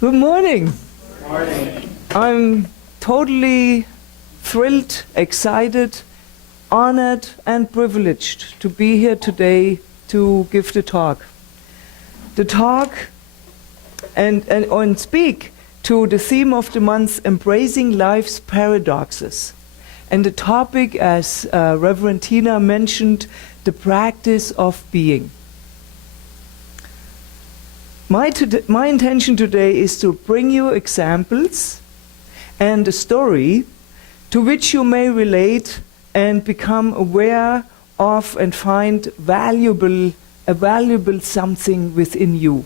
Good morning. Good morning. I'm totally thrilled, excited, honored and privileged to be here today to give the talk. The talk and speak to the theme of the month, Embracing Life's Paradoxes. And the topic, as Reverend Tina mentioned, the practice of being. My intention today is to bring you examples and a story to which you may relate and become aware of and find a valuable something within you.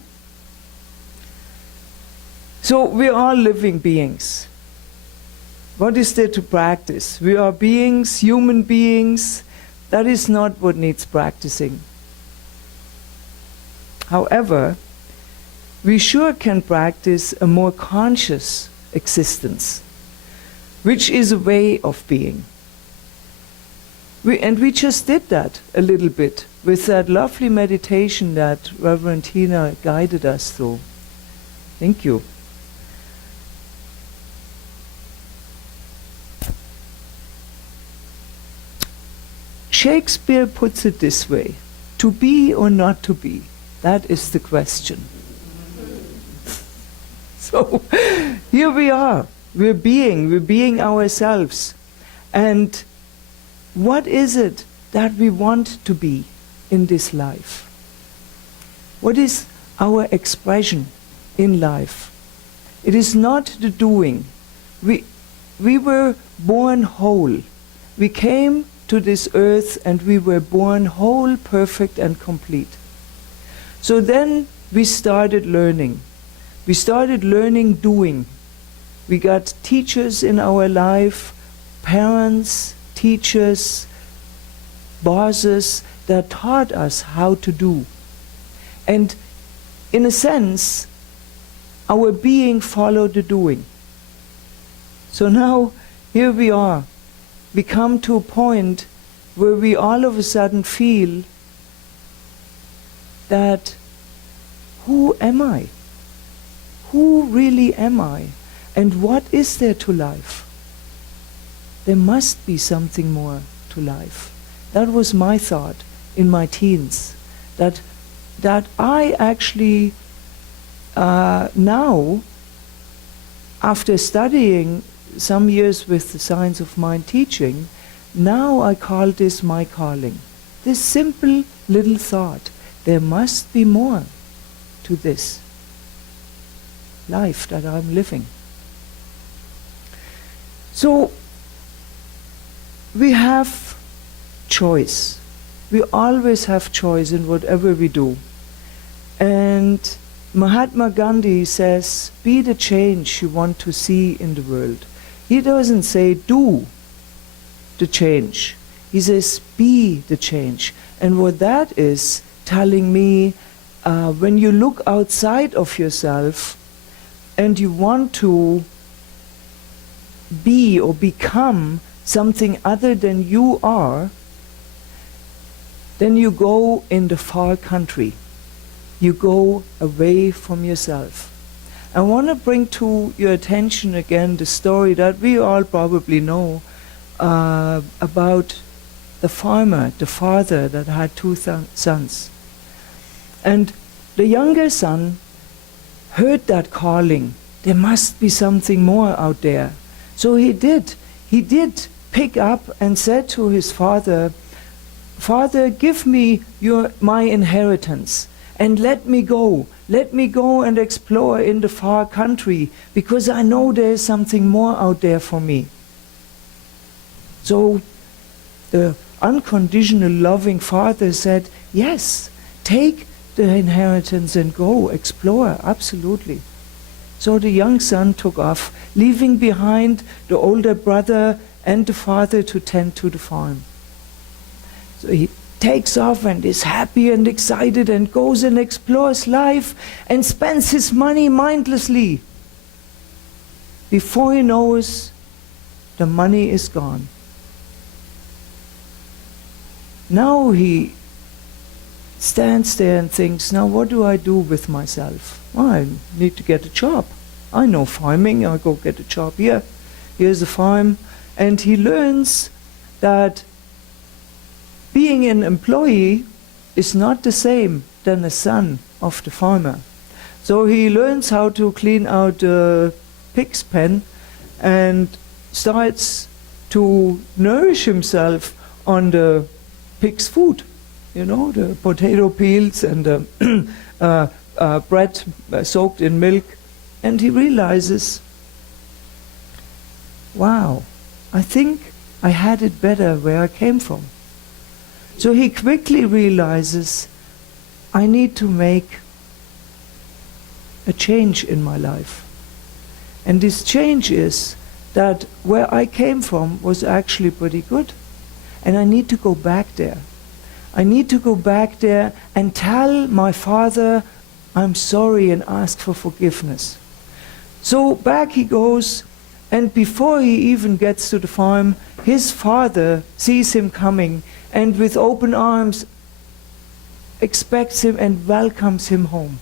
So we are living beings. What is there to practice? We are beings, human beings. That is not what needs practicing. However, we sure can practice a more conscious existence, which is a way of being. We just did that a little bit with that lovely meditation that Reverend Tina guided us through. Thank you. Shakespeare puts it this way: to be or not to be, that is the question. So here we are, we're being ourselves. And what is it that we want to be in this life? What is our expression in life? It is not the doing. We were born whole. We came to this earth and we were born whole, perfect and complete. So then we started learning. We started learning doing. We got teachers in our life, parents, teachers, bosses that taught us how to do. And in a sense, our being followed the doing. So now, here we are. We come to a point where we all of a sudden feel that, who am I? Who really am I? And what is there to life? There must be something more to life. That was my thought in my teens. That I actually now, after studying some years with the Science of Mind teaching, now I call this my calling. This simple little thought. There must be more to this life that I'm living. So we have choice. We always have choice in whatever we do. And Mahatma Gandhi says, be the change you want to see in the world. He doesn't say do the change. He says be the change. And what that is telling me, when you look outside of yourself and you want to be or become something other than you are, then you go in the far country. You go away from yourself. I want to bring to your attention again the story that we all probably know about the farmer, the father that had two sons. And the younger son heard that calling. There must be something more out there. So he did pick up and said to his father, Father, give me my inheritance and let me go. Let me go and explore in the far country, because I know there is something more out there for me. So the unconditional loving father said, yes, take the inheritance and go, explore, absolutely. So the young son took off, leaving behind the older brother and the father to tend to the farm. So he takes off and is happy and excited and goes and explores life and spends his money mindlessly. Before he knows, the money is gone. Now he stands there and thinks, now what do I do with myself? Well, I need to get a job. I know farming, I go get a job here. Here's a farm. And he learns that being an employee is not the same than a son of the farmer. So he learns how to clean out a pig's pen and starts to nourish himself on the pig's food. You know, the potato peels and the bread soaked in milk. And he realizes, wow, I think I had it better where I came from. So he quickly realizes, I need to make a change in my life. And this change is that where I came from was actually pretty good. And I need to go back there. I need to go back there and tell my father I'm sorry and ask for forgiveness. So back he goes, and before he even gets to the farm, his father sees him coming and with open arms expects him and welcomes him home.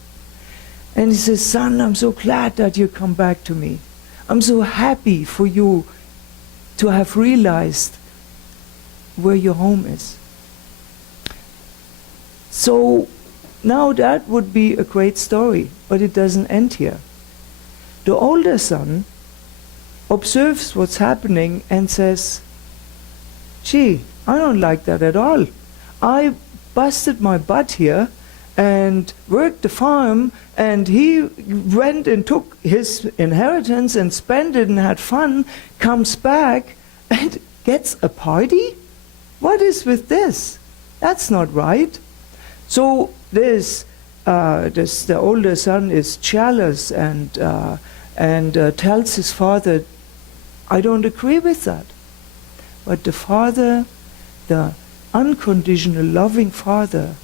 And he says, son, I'm so glad that you come back to me. I'm so happy for you to have realized where your home is. So now that would be a great story, but it doesn't end here. The older son observes what's happening and says, gee, I don't like that at all. I busted my butt here and worked the farm, and he went and took his inheritance and spent it and had fun, comes back and gets a party? What is with this? That's not right. So the older son is jealous and tells his father, I don't agree with that. But the father, the unconditional loving father,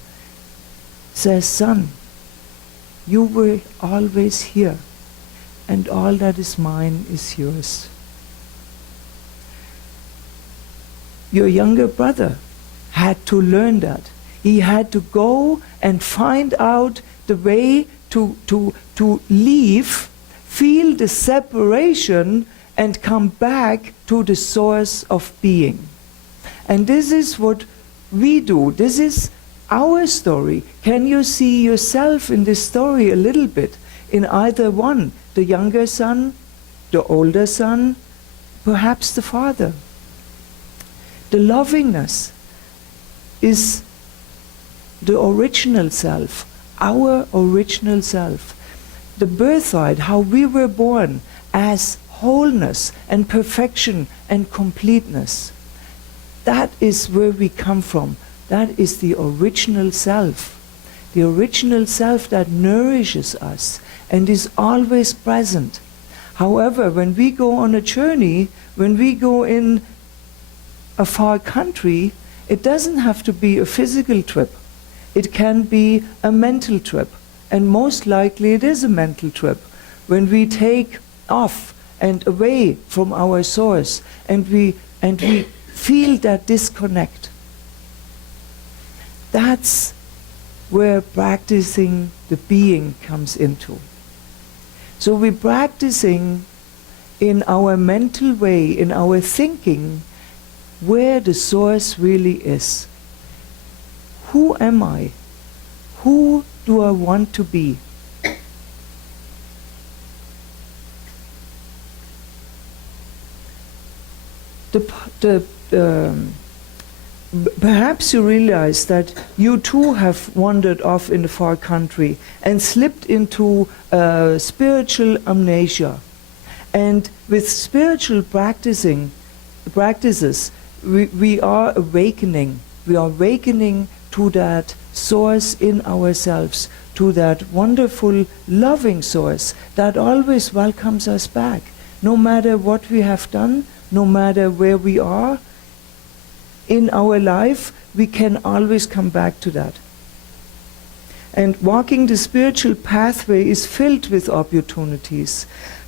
says, son, you were always here, and all that is mine is yours. Your younger brother had to learn that. He had to go and find out the way to leave, feel the separation, and come back to the source of being. And this is what we do. This is our story. Can you see yourself in this story a little bit? In either one, the younger son, the older son, perhaps the father. The lovingness is the original self, our original self. The birthright, how we were born as wholeness and perfection and completeness. That is where we come from. That is the original self. The original self that nourishes us and is always present. However, when we go on a journey, when we go in a far country, it doesn't have to be a physical trip. It can be a mental trip. And most likely it is a mental trip. When we take off and away from our source and we feel that disconnect. That's where practicing the being comes into. So we're practicing in our mental way, in our thinking, where the source really is. Who am I? Who do I want to be? Perhaps you realize that you too have wandered off in the far country and slipped into spiritual amnesia. And with spiritual practices, we are awakening. We are awakening to that source in ourselves, to that wonderful, loving source that always welcomes us back. No matter what we have done, no matter where we are in our life, we can always come back to that. And walking the spiritual pathway is filled with opportunities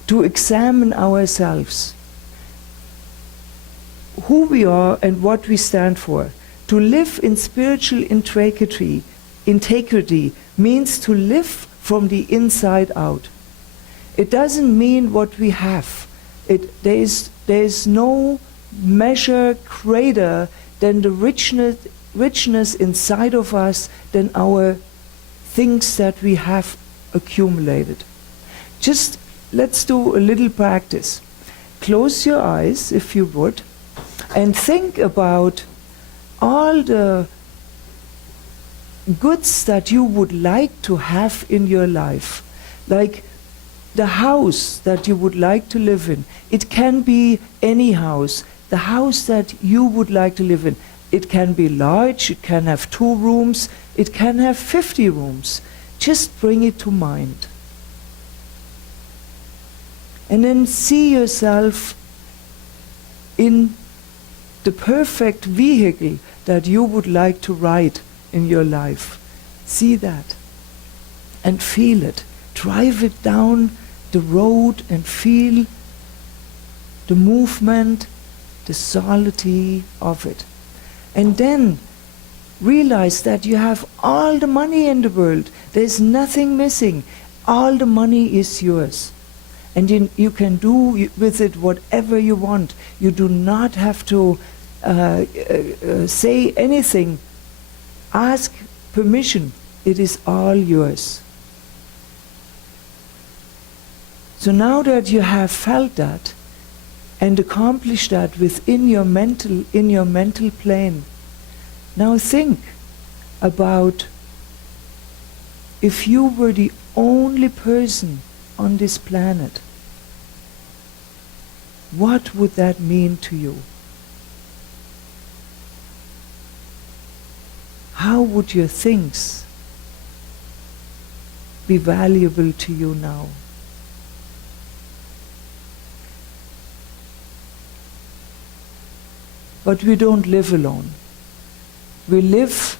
to examine ourselves, who we are and what we stand for. To live in spiritual integrity means to live from the inside out. It doesn't mean what we have. There is no measure greater than the richness inside of us than our things that we have accumulated. Just let's do a little practice. Close your eyes, if you would, and think about all the goods that you would like to have in your life, like the house that you would like to live in. It can be any house, the house that you would like to live in. It can be large, it can have 2 rooms, it can have 50 rooms. Just bring it to mind. And then see yourself in the perfect vehicle that you would like to ride in your life. See that and feel it. Drive it down the road and feel the movement, the solidity of it. And then realize that you have all the money in the world. There's nothing missing. All the money is yours. And you can do with it whatever you want. You do not have to say anything. Ask permission. It is all yours. So now that you have felt that and accomplished that within your mental plane, now think about if you were the only person on this planet, what would that mean to you? How would your things be valuable to you now? But we don't live alone. We live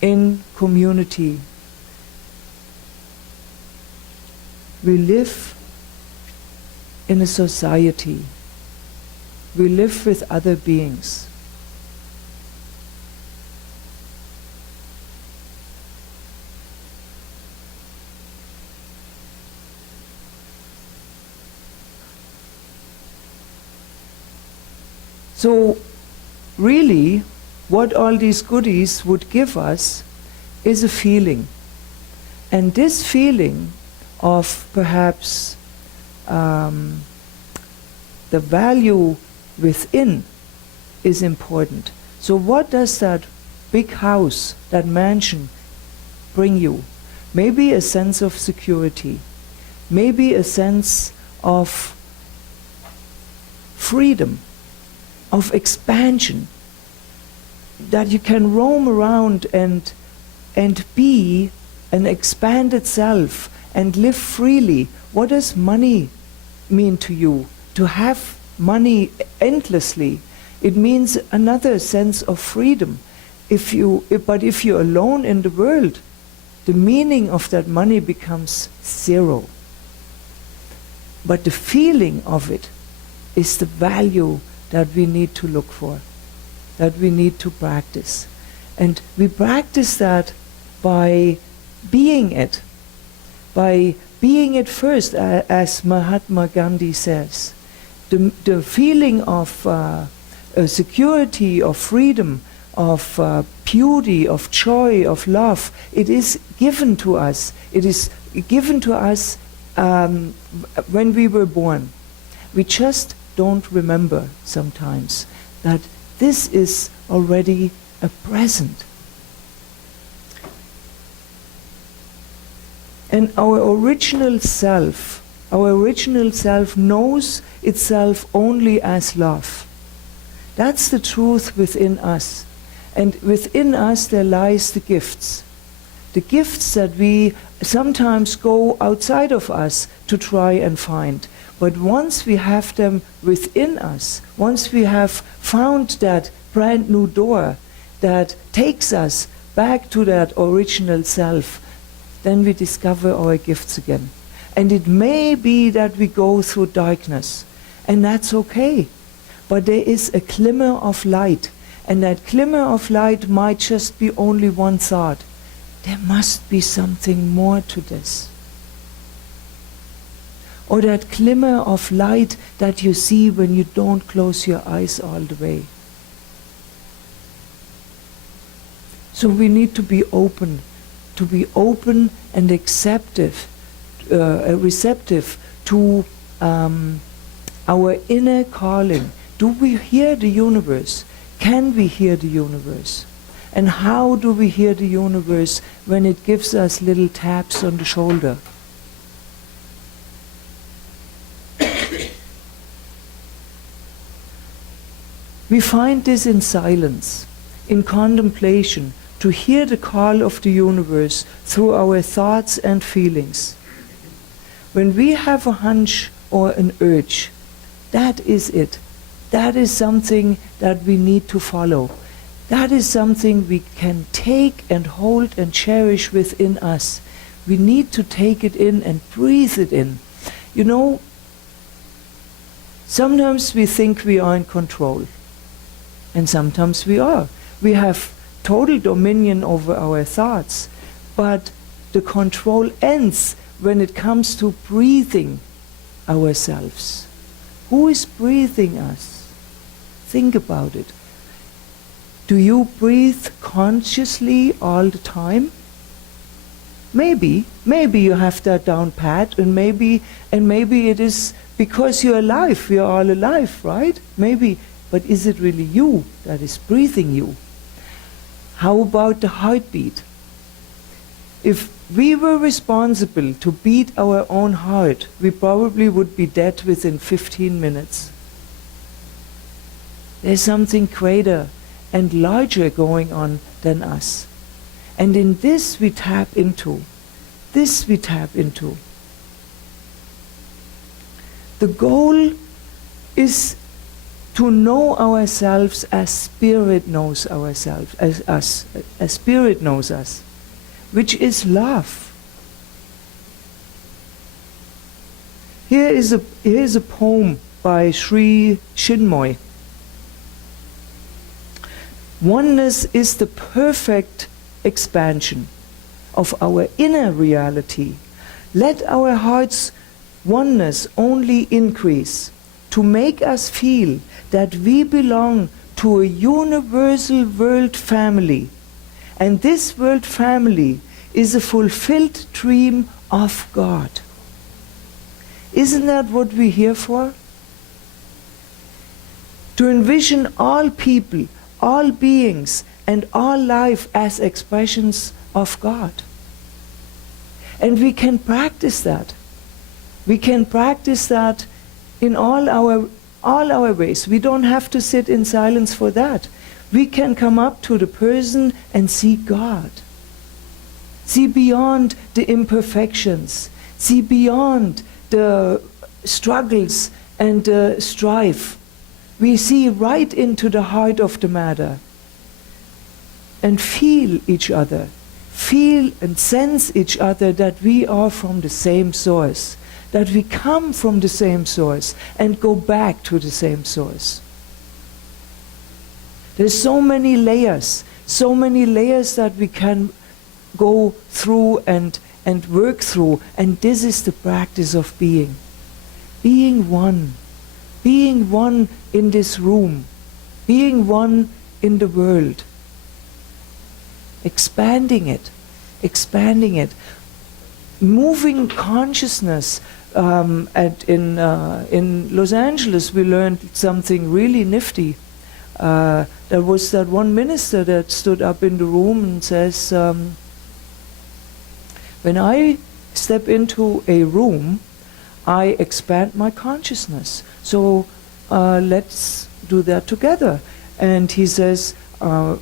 in community. We live in a society. We live with other beings. So really, what all these goodies would give us is a feeling. And this feeling of perhaps the value within is important. So what does that big house, that mansion, bring you? Maybe a sense of security. Maybe a sense of freedom, of expansion, that you can roam around and be an expanded self and live freely. What does money mean to you? To have money endlessly, it means another sense of freedom. But if you're alone in the world, the meaning of that money becomes zero. But the feeling of it is the value that we need to look for, that we need to practice. And we practice that by being it first, as Mahatma Gandhi says. The feeling of security, of freedom, of beauty, of joy, of love, it is given to us. It is given to us when we were born. We just don't remember sometimes that this is already a present. And our original self knows itself only as love. That's the truth within us. And within us there lies the gifts. The gifts that we sometimes go outside of us to try and find. But once we have them within us, once we have found that brand new door that takes us back to that original self, then we discover our gifts again. And it may be that we go through darkness, and that's okay. But there is a glimmer of light, and that glimmer of light might just be only one thought. There must be something more to this. or that glimmer of light that you see when you don't close your eyes all the way. So we need to be open and receptive to our inner calling. Do we hear the universe? Can we hear the universe? And how do we hear the universe when it gives us little taps on the shoulder? We find this in silence, in contemplation, to hear the call of the universe through our thoughts and feelings. When we have a hunch or an urge, that is it. That is something that we need to follow. That is something we can take and hold and cherish within us. We need to take it in and breathe it in. You know, sometimes we think we are in control. And sometimes we are. We have total dominion over our thoughts. But the control ends when it comes to breathing ourselves. Who is breathing us? Think about it. Do you breathe consciously all the time? Maybe you have that down pat, and maybe it is because you're alive. We are all alive, right? Maybe, but is it really you that is breathing you? How about the heartbeat? If we were responsible to beat our own heart, we probably would be dead within 15 minutes. There's something greater and larger going on than us. And in this we tap into. The goal is to know ourselves as Spirit knows ourselves, as Spirit knows us, which is love. Here is a poem by Sri Chinmoy. Oneness is the perfect expansion of our inner reality. Let our heart's oneness only increase to make us feel that we belong to a universal world family. And this world family is a fulfilled dream of God. Isn't that what we're here for? To envision all people, all beings, and all life as expressions of God. And we can practice that. We can practice that in all our ways. We don't have to sit in silence for that. We can come up to the person and see God. See beyond the imperfections. See beyond the struggles and the strife. We see right into the heart of the matter. And feel each other. Feel and sense each other that we are from the same source. That we come from the same source and go back to the same source. There's so many layers that we can go through and work through, and this is the practice of being. Being one in this room, being one in the world. Expanding it, moving consciousness. In Los Angeles, we learned something really nifty. There was that one minister that stood up in the room and says, when I step into a room, I expand my consciousness. So let's do that together. And he says, no,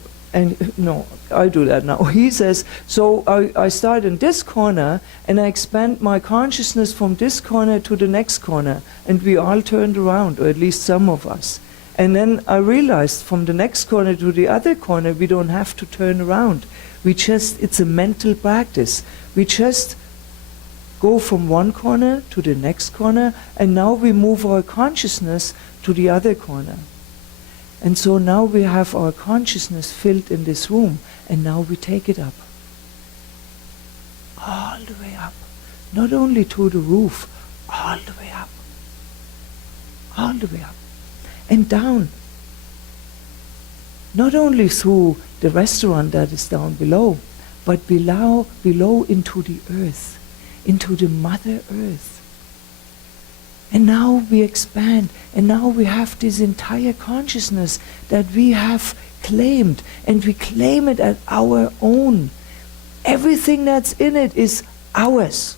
I do that now. He says, so I start in this corner and I expand my consciousness from this corner to the next corner. And we all turned around, or at least some of us. And then I realized from the next corner to the other corner, we don't have to turn around. It's a mental practice. We just go from one corner to the next corner, and now we move our consciousness to the other corner. And so now we have our consciousness filled in this room, and now we take it up. All the way up. Not only to the roof, all the way up. All the way up. And down. Not only through the restaurant that is down below, but below into the earth, into the Mother Earth. And now we expand, and now we have this entire consciousness that we have claimed, and we claim it as our own. Everything that's in it is ours.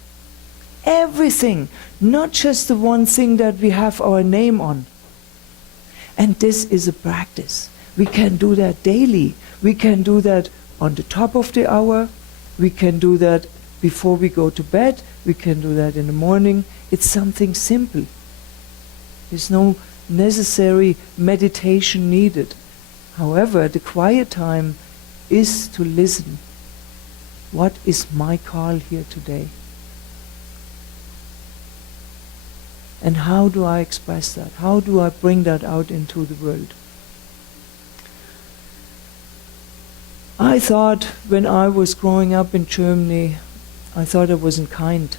Everything, not just the one thing that we have our name on. And this is a practice. We can do that daily. We can do that on the top of the hour. We can do that before we go to bed. We can do that in the morning. It's something simple. There's no necessary meditation needed. However, the quiet time is to listen. What is my call here today? And how do I express that? How do I bring that out into the world? I thought when I was growing up in Germany, I thought I wasn't kind.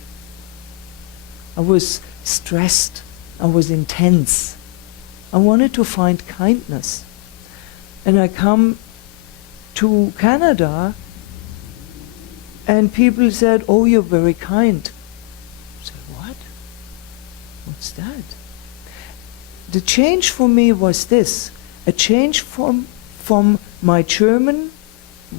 I was stressed. I was intense. I wanted to find kindness. And I come to Canada and people said, "Oh, you're very kind." I said, "What? What's that?" The change for me was this, a change from my German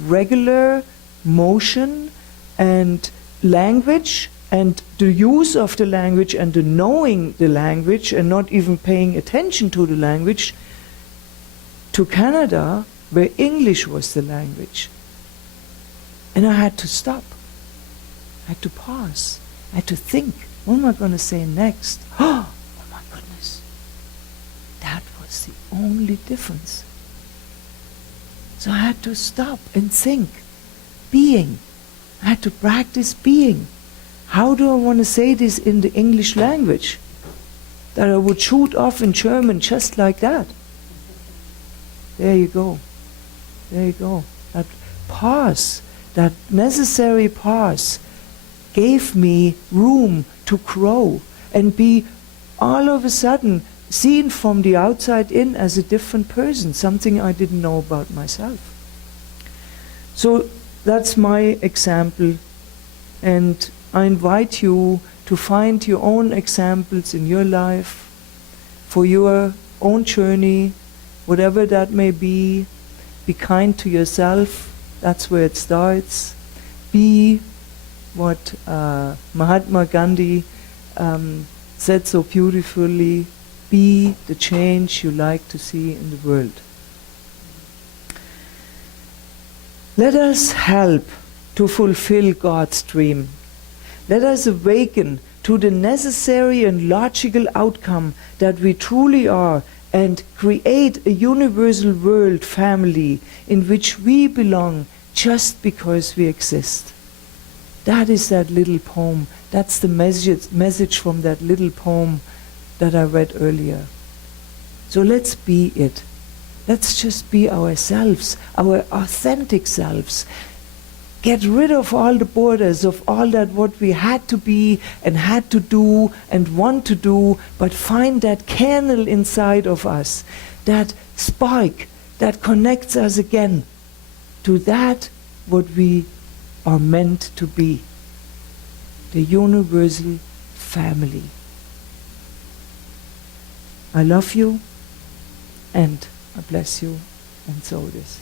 regular motion and language and the use of the language and the knowing the language and not even paying attention to the language, to Canada where English was the language. And I had to stop. I had to pause. I had to think, what am I going to say next? Oh my goodness. That was the only difference. So I had to stop and think. Being. I had to practice being. How do I want to say this in the English language? That I would shoot off in German just like that. There you go. There you go. That pause, that necessary pause, gave me room to grow and be all of a sudden seen from the outside in as a different person, something I didn't know about myself. So that's my example, and I invite you to find your own examples in your life for your own journey, whatever that may be. Be kind to yourself, that's where it starts. Be what Mahatma Gandhi said so beautifully, be the change you like to see in the world. Let us help to fulfill God's dream. Let us awaken to the necessary and logical outcome that we truly are and create a universal world family in which we belong just because we exist. That is that little poem. That's the message from that little poem that I read earlier. So let's be it. Let's just be ourselves, our authentic selves. Get rid of all the borders of all that what we had to be and had to do and want to do, but find that kernel inside of us, that spark that connects us again to that what we are meant to be, the universal family. I love you and I bless you, and so it is.